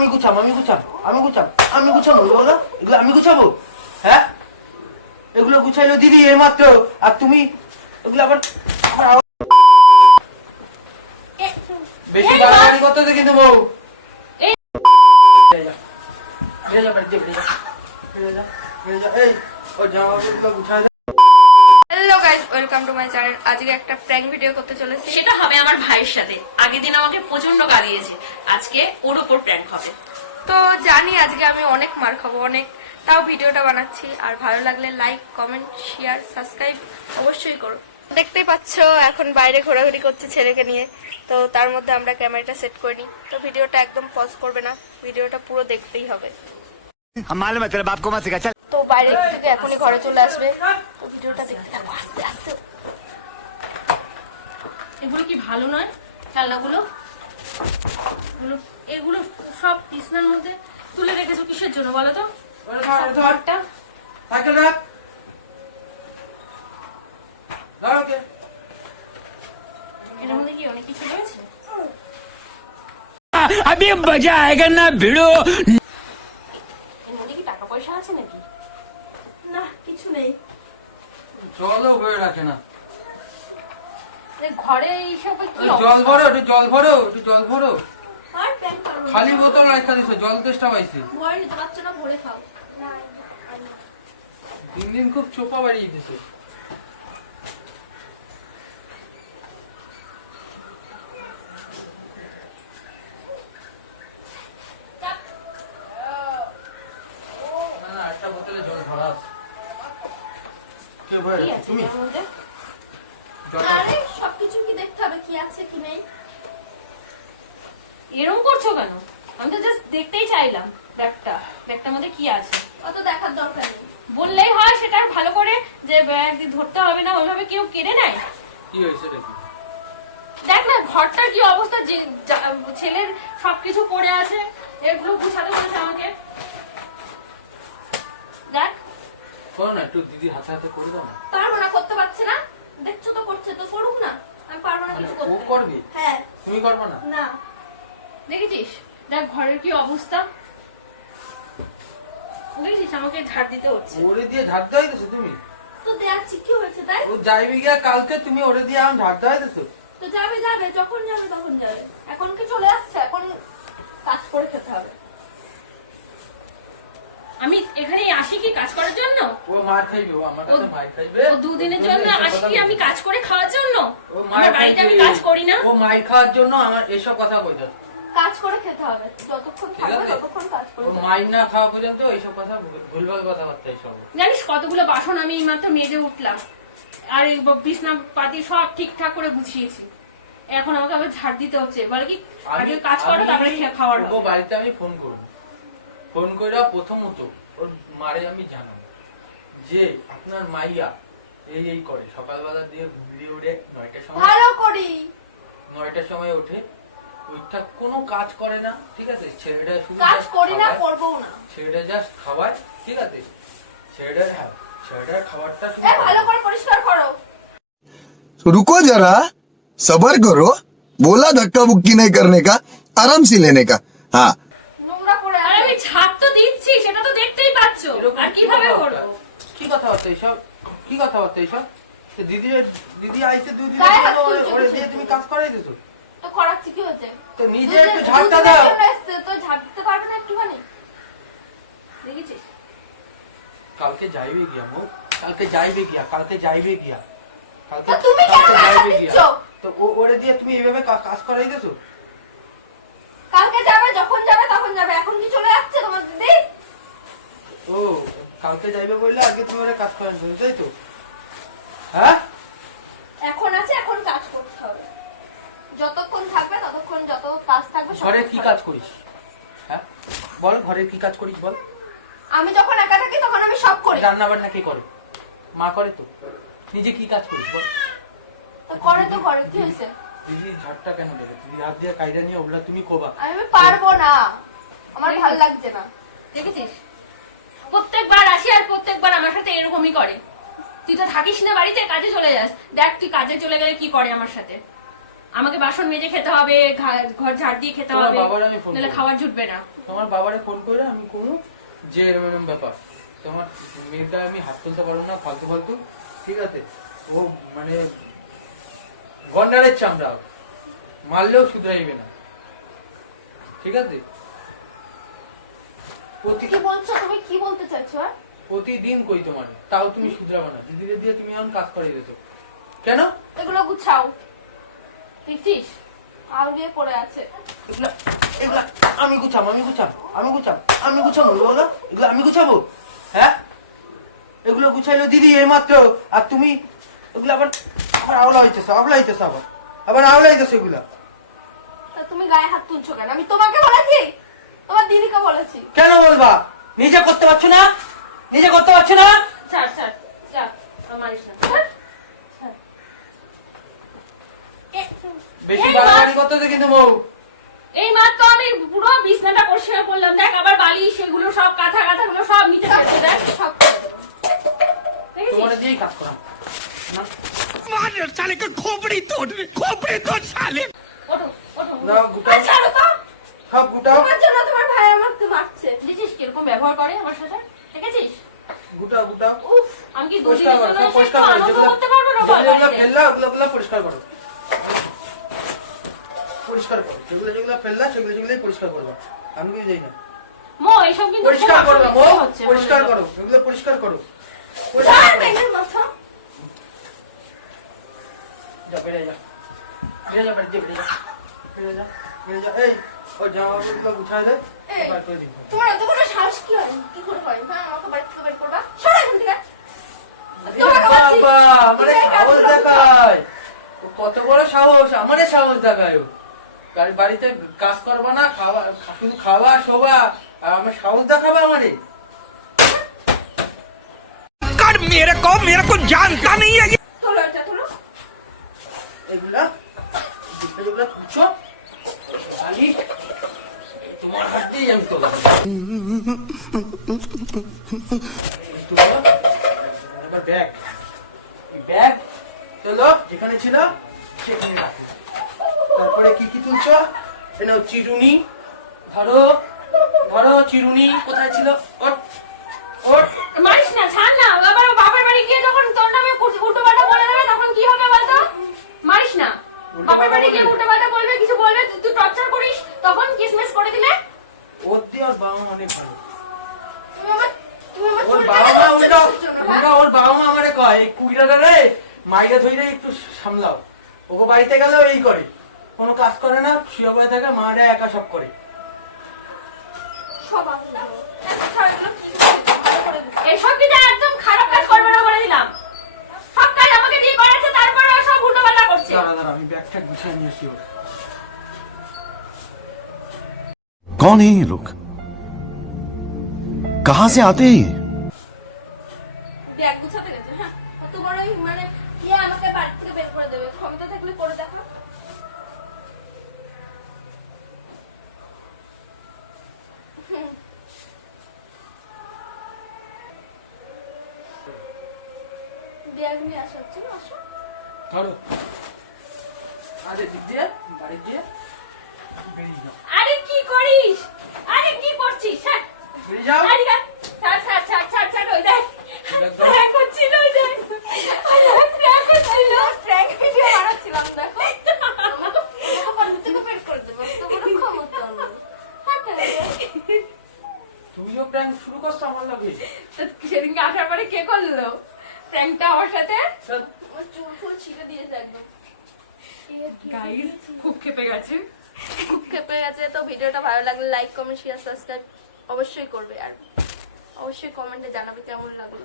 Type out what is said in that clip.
আমি গুছাবো বলো, এগুলো আমি গুছাবো? হ্যাঁ, এগুলো গুছাইলো দিদি এইমাত্র, আর তুমি এগুলো আবার বেশি বাড়াবাড়ি করতেছে কিন্তু বউ। Hello guys, welcome to my channel. আজকে একটা প্র্যাঙ্ক ভিডিও করতে চলেছি, সেটা হবে আমার ভাইয়ের সাথে। আগের দিন আমাকে প্রচন্ড গালিয়েছে, আজকে ওর উপর প্র্যাঙ্ক হবে। তো জানি আজকে আমি অনেক মার খাবো, অনেক, তাও ভিডিওটা বানাচ্ছি। আর ভালো লাগলে লাইক, কমেন্ট, শেয়ার, সাবস্ক্রাইব অবশ্যই করো। দেখতেই পাচ্ছ এখন বাইরে ঘোরাঘুরি করছে ছেলেকে নিয়ে, তো তার মধ্যে আমরা ক্যামেরাটা সেট করিনি, তো ভিডিওটা একদম পজ করবে না, ভিডিওটা পুরো দেখতেই হবে। তো বাইরে থেকে এখনই ঘরে চলে আসবে, তো ভিডিওটা দেখতে থাকো আস্তে আস্তে। এগুলো কি ভালো নয়? খেলনাগুলো এগুলো সব বিছনার মধ্যে তুলে রেখেছো কিসের জন্য বলো তো? ঘরটা এর মধ্যে কি অনেক কিছু রয়েছে? अभी मजा आएगा ना भिड़ो। এর মধ্যে কি টাকা পয়সা আছে নাকি? না, কিছু নেই। জলও ভরে রাখে না। ঘরে এইসব কি জল ভরো, একটু জল ভরো। খালি বোতল রাখা দিছো, জল তেষ্টা পাইছে। বাচ্চাটা ভরে খাও। দিন দিন খুব চোপা বাড়িয়ে দিছে। না, একটা বোতলে জল ভরা আছে। কে ভরে কি রাখছে? আছে তুমি? এর মধ্যে? জলটা- আরে সবকিছু কি দেখতে হবে কি আছে কি নেই? এরকম করছো কেন? আমি তো জাস্ট দেখতেই চাইলাম ব্যাগটার মধ্যে কি আছে। অত দেখার দরকার নেই। বললেই হয়, সেটা আর ভালো করে যে ব্যাগ ধরতে হবে না, ওইভাবে কেউ কেড়ে নেয়। কি হয়েছে নাকি? দেখ না ঘরটার কি অবস্থা, যে ছেলের সবকিছু পড়ে আছে, এগুলো গুছাতে বলেছে আমাকে। দেখ করো না, একটু দিদি হাতে হাতে করে দাও না। পারবো না, করতে পারছে না, দেখছো তো করছে, তো করুক না। আমি পারবো না কিছু ও করতে। করবি, হ্যাঁ। তুমি করবে না? না। দেখেছিস, দেখ ঘরের কি অবস্থা, দেখেছিস আমাকে ঝাড় দিতে হচ্ছে। ওরে দিয়ে ঝাড় দেওয়াই দিছো তুমি? তো দেয়াচ্ছি, কি হয়েছে তাই? ও যাইবি গিয়া কালকে, তুমি ওরে দিয়ে এখন ঝাড় দেওয়াই দিছো? তো যাবে যখন যাবে তখন যাবে। এখন কি চলে আসছে, এখন কাজ করে খেতে হবে। আমি এখানে আসি কি কাজ করার জন্য? ও মার খাইবে, ও আমার কাছে মার খাইবে। ও দুদিনের জন্য আসি কি আমি কাজ করে খাওয়ার জন্য? ও মার আমার বাড়িতে আমি খাইবে। কাজ করি না? ও মার খাওয়ার জন্য আমার এসব কথা কইতো। কাজ করে খেতে হবে, যতক্ষণ ঠিক থাকবে আছে? ততক্ষণ কাজ করে ও খেতে হবে। মার না খাওয়া পর্যন্ত এইসব কথা, ভুলভাল কথাবার্তা এইসব। জানিস কতগুলো বাসন আমি এই মাত্র মেজে উঠলাম, আর এই বিছনা পাতি সব ঠিকঠাক করে গুছিয়েছি, এখন আমাকে আবার ঝাড় দিতে হচ্ছে। বলে কি আগে কাজ করো তারপরে খাওয়ার ও বাড়িতে আমি ফোন করব, ফোন করে প্রথমত ওর মারে আমি জানাবো যে আপনার মাইয়া এই করে। সকালবেলা দিয়ে ঘুমলি ওঠে 9টার সময়, ভালো করি। 9টার সময় ওঠে, ওইটা কোনো কাজ করে না, ঠিক আছে? ছেলেটা শুধু কাজ just করি না, খাওয়ায়। করবো না। ছেলেটা জাস্ট খাওয়ায়, ঠিক আছে? ছেলেটার খাবারটা শুধু ভালো করে পরিষ্কার করো। रुको जरा सबर करो बोला धक्का बुक्की नहीं करने का आराम से लेने का हाँ নোংরা করে আর আমি ঝাড় তো দিচ্ছি, সেটা তো দেখতেই পাচ্ছ, এরকম আর কিভাবে করবো? কি কথাবার্তা এইসব? কি কথাবার্তা এইসব? তো দিদি আইছে 2 দিন গায়ে হাত ওরে তুলছে দিয়ে কিছু। তুমি কাজ করাই দিছো। তো করাচ্ছি, কি হয়েছে? তো নিজে একটু ঝাড়টা দাও। তো ঝাড় দিতে পারবে না একটুখানি? দেখেছিস কালকে যাইবে গিয়া মো, কালকে যাইবে গিয়া কালকে তো তুমি কেন যাইবে কাজটা গিয়া। দিচ্ছ? তো ওরে দিয়ে তুমি এইভাবে কাজ করাই দিছো? কালকে যাবে, যখন যাবে তখন যাবে। এখন কি চলে যাচ্ছে তোমার দিদি? ও কালকে যাইবে বললে আজকে তুমি ওরে কাজ করাই দিছো, তাই তো? হ্যাঁ, এখন আছে, এখন কাজ করতে হবে। যতক্ষণ থাকবে ততক্ষণ যত কাজ থাকবে সব ঘরে কি করতে কাজ হবে। করিস? হ্যাঁ বল, ঘরে কি কাজ করিস বল? আমি যখন একা থাকি তখন আমি সব করি। রান্না বান্না কে করে? মা করে তো। নিজে কি কাজ করিস বল? তো করে তো করে, কি হয়েছে? দিদি ঝাড়টা কেন দেবে? দিদি হাত দিয়ে কায়দা নিয়ে ওগুলা তুমি কোবা। আমি পারবো না, আমার ভাল লাগছে না। দেখেছিস প্রত্যেকবার আসি আর প্রত্যেকবার আমার সাথে এরকমই করে। তুই তো থাকিস না বাড়িতে, কাজে চলে যাস, দেখ তুই কাজে চলে গেলে কি করে আমার সাথে। আমাকে বাসন মেজে খেতে হবে, ঘর ঝাড় দিয়ে খেতে তোমার হবে, বাবার আমি ফোন নাহলে করবো। খাবার জুটবে না। তোমার বাবারে ফোন করে আমি কোনো যে এরম এরম ব্যাপার, তোমার মেয়েটা আমি হাত তুলতে পারবো না ফালতু ফালতু, ঠিক আছে? ও মানে গন্ডারের চামড়া, মারলেও শুধরাইবে না, ঠিক আছে? কি বলছো তুমি, কি বলতে চাইছো? আর প্রতিদিন কই তোমার, তাও তুমি শুধরাবে না। দিদিরে দিয়ে তুমি এখন কাজ করিয়ে দিত কেন? এগুলো গুছাও, দেখছিস আউড়িয়ে পড়ে আছে। এগুলা এগুলা আমি গুছাবো, আমি গুছাবো, আমি গুছাবো, আমি গুছাবো, বলো এগুলো আমি গুছাবো? হ্যাঁ, এগুলো গুছাইলো দিদি এইমাত্র, আর তুমি এগুলো আবার আবার আওলা হইতেছো, আওলা হইতেছো, আবার আওলা হইতেছো এগুলা। তা তুমি গায়ে হাত তুলছো কেন? আমি তোমাকে বলেছি, তোমার দিদিকে বলেছি। কেন বলবা? নিজে করতে পারছো না, নিজে করতে পারছো না? ছাড় ছাড় যা, আর মারিস না। বেশি এই বাড়াবাড়ি করতেছে কিন্তু বউ। এই মাত্র আমি পুরো বিছনাটা পরিষ্কার করলাম, দেখ আবার বালিশ এগুলো সব কাঁথা কাঁথা গুলো সব নিচে ফেলছে, দেখ সব করে দেবো। দেখেছিস? তোমার দিয়েই কাজ করা না। साले का खोपड़ी तोड़ साले। ওঠো ওঠো দাও, গুটাও। আর ছাড়ো তো, সব গুটাও, তোমার জন্য তোমার ভাই আমাকে মারছে। দেখেছিস কিরকম ব্যবহার করে আমার সাথে, দেখেছিস? গুটাও, গুটাও। উফ, আমি কি পরিষ্কার দুদিনের করো, জন্য সব এসে একটু পরিষ্কার করো, আনন্দ যেগুলো করতে পারবো না যেগুলো বাড়িতে? ফেললা ওগুলো পরিষ্কার করো, পরিষ্কার করো, যেগুলো ফেললা সেগুলোই পরিষ্কার করবা। আমি কিছু যাই না, মো এইসব কিন্তু পরিষ্কার খুব করো না, অসুবিধা বউ, হচ্ছে, পরিষ্কার বলে করো, এগুলো পরিষ্কার করো, ছাড় পরিষ্কার করো। ব্যাঙের মাথা। যা বেরিয়ে যা, বেরিয়ে যা, বেরিয়ে যা, বেরিয়ে যা, বেরিয়ে যা। এই ও জামা কাপড়গুলো গুছায় দে, এই, বার করে দিন। তোমার এত বড় সাহস কি হয়? কি করে হয়? হ্যাঁ, আমাকে বাড়ি থেকে বের করবা? সরো এখান থেকে। তোমাকে বলছি, বাবা, আমারে এই সাহস কাজগুলো দেখায়, ও কত বড় সাহস, আমারে সাহস দেখায় ও। বাড়িতে কাজ করবা না, খাওয়া শুধু খাওয়া শোবা, আর আমার সাহস দেখাবে আমারে। कर मेरे को जानता नहीं है। তোলো এটা, তোলো। এগুলা যেগুলা তুলছো খালি তোমার হাত দিয়ে আমি তোলা এবার ব্যাগ, ব্যাগ তোলো, যেখানে ছিল সেখানে রাখো। তারপরে কি কি তুলছো? এনে চিরুনি ধরো, ধরো চিরুনি কোথায় ছিল? ওর ওর মারিস না, ছাড় না, আবার ও বাপের বাড়ি গিয়ে যখন তোর নামে উল্টো পাল্টা বলে দেবে তখন কি হবে বলতো? মারিস না, বাপের বাড়ি গিয়ে উল্টো পাল্টা বলবে, কিছু বলবে, তুই টর্চার করিস, তখন কিসমিস করে দিলে। ওর দিয়ে ওর বাবা মা অনেক ভালো। তুমি আমার ওর চুলটা বাবা মা ধরছো উল্টা কিসের জন্য, হ্যাঁ? উল্টা ওর বাবা মা আমারে কয়, এই কুইরাটা রে মাইরা ধইরে একটু সামলাও। ওকে বাড়িতে গেলেও এই করে, কোনো কাজ করে না, শুয়ে বয়ে থাকে, মারা একা সব করে। সব আমি জানো। ছাড় এগুলো, ভালো করে দিচ্ছি। এসব কিন্তু একদম খারাপ কাজ করবে না বলে দিলাম। সব কাজ আমাকে দিয়ে করাচ্ছে, তারপরে ও সব উল্টো পাল্টা করছে। দাঁড়া দাঁড়া, আমি ব্যাগটা গুছিয়ে নিয়ে আসি। ওর कौन है ये लोग? कहां से आते हैं ये? ব্যাগ গুছাতে গেছে, হ্যাঁ? কত বড়ই মানে ইয়ে আমাকে বাড়ি থেকে বের করে দেবে। ক্ষমতা থাকলে করে দেখো। ব্যাগ নিয়ে আসা হচ্ছে না, আসো। ধরো, আরে দিক দিয়ে বাড়ি দিয়ে বেরিয়ে যাও, আরে কি করিস? আরে কি করছিস? ছাড়। বেরিয়ে যাও। আরে ছাড় ছাড় ছাড় ছাড় ছাড়, ওই দেখ দেখ, দেখ। প্র্যাঙ্ক হচ্ছিল, ওই দেখ প্র্যাঙ্ক হচ্ছিল। প্র্যাঙ্ক ভিডিও বানাচ্ছিলাম, দেখো। আমাকে বাড়ি থেকে বের করে দেবে। তো বড় ক্ষমতা আমার। হ্যাঁ, কেন? তুইও প্র্যাঙ্ক শুরু করছো আমার লাগে। তো সেদিনকে আসার পরে কে করলো প্র্যাঙ্কটা আমার সাথে? চল। আমার চুল ফুল ছিঁড়ে দিয়েছে একদম। গাইস খুব খেপে গেছে। খুব খেপে গেছে। তো ভিডিওটা ভালো লাগলে লাইক কমেন্ট শেয়ার সাবস্ক্রাইব অবশ্যই করবে, আর অবশ্যই কমেন্টে জানাবে কেমন লাগলো।